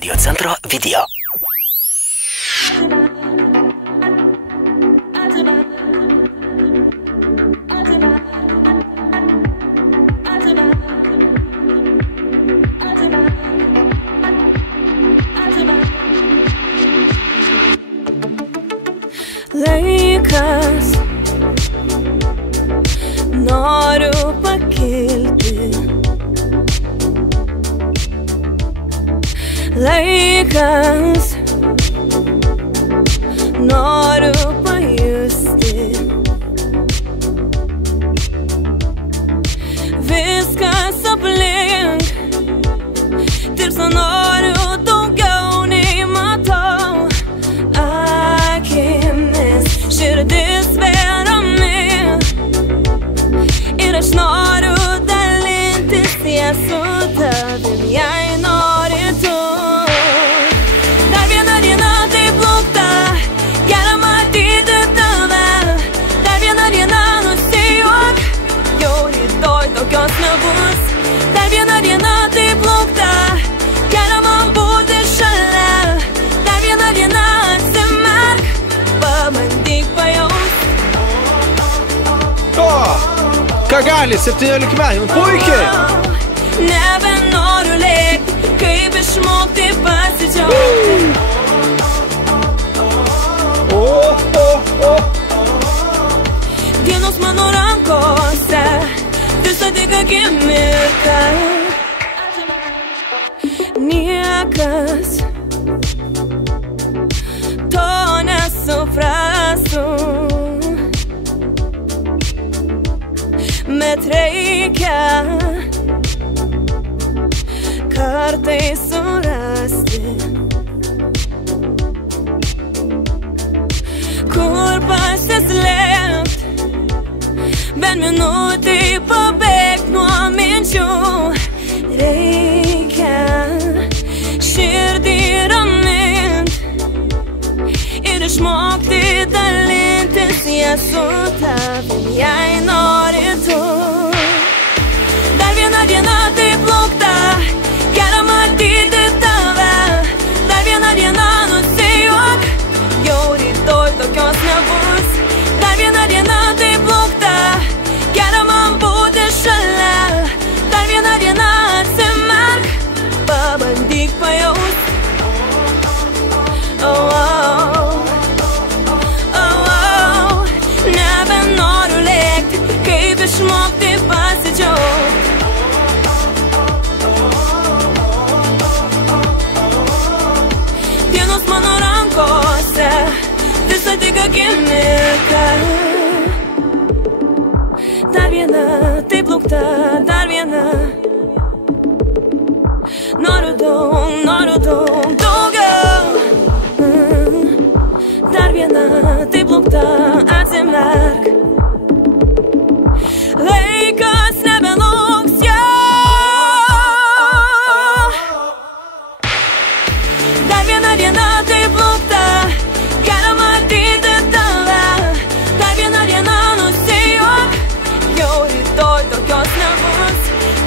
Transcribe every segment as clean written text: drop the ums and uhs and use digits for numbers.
Radio centro video. Laikas, noriu pakilti. Laikas, noriu pajusti. Viskas aplink tirpsta, noriu daugiau nei matau. Akimis širdis vėrami ir aš noriu dalintis ją su tavim, jei nori tu. Dar viena diena taip laukta, gera matyti tave. Dar viena diena nusijuok, jau rytoj tokios nebus. Dar viena diena taip laukta, gera man būti šalia. Dar viena diena atsimerk, pabandyk pajaust. O, ką gali 17 metų, puikiai. Nebenoriu lėkti, kaip išmokti pasidžiaugti. Dienos mano rankose, visą tik akimirką. Niekas to nesuprastų, bet reikia kartais surasti, kur pasislėpt, bent minutei pabėgt nuo minčių. Reikia širdį ramint ir išmokti dalintis ją su tavim, jei nori tu. Dar viena diena taip laukta, gera matyti tave. Dar viena diena nusijuok, jau rytoj tokios nebus. Dar viena diena taip laukta, gera man būti šalia. Dar viena diena atsimerk, pabandyk pajaust. Nebenoriu lėkti, kaip išmokti pasidžiaugti. Dienos mano rankose, visą tik akimirką. Dar viena taip laukta, dar viena. Noriu daug daugiau. Dar viena taip laukta, atsimerk. Laikas nebelauks jau. Dar viena diena taip laukta, gera matyti tave. Dar viena diena nusijuok, jau rytoj tokios nebus.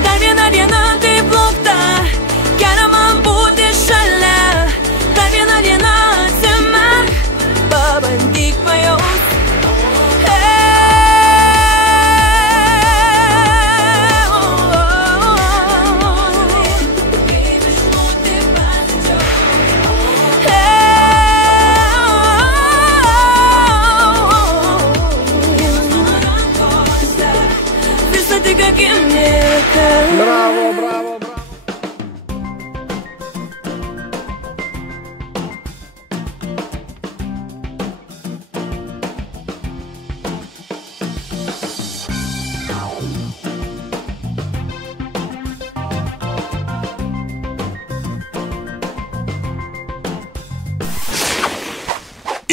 Dar viena diena taip laukta, gera man būti šalia. Dar viena diena atsimerk, pabandyk pajaust. Visą tik akimirką. Bravo, bravo, bravo.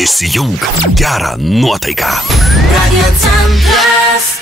Įsijunk gerą nuotaiką. Radio centras.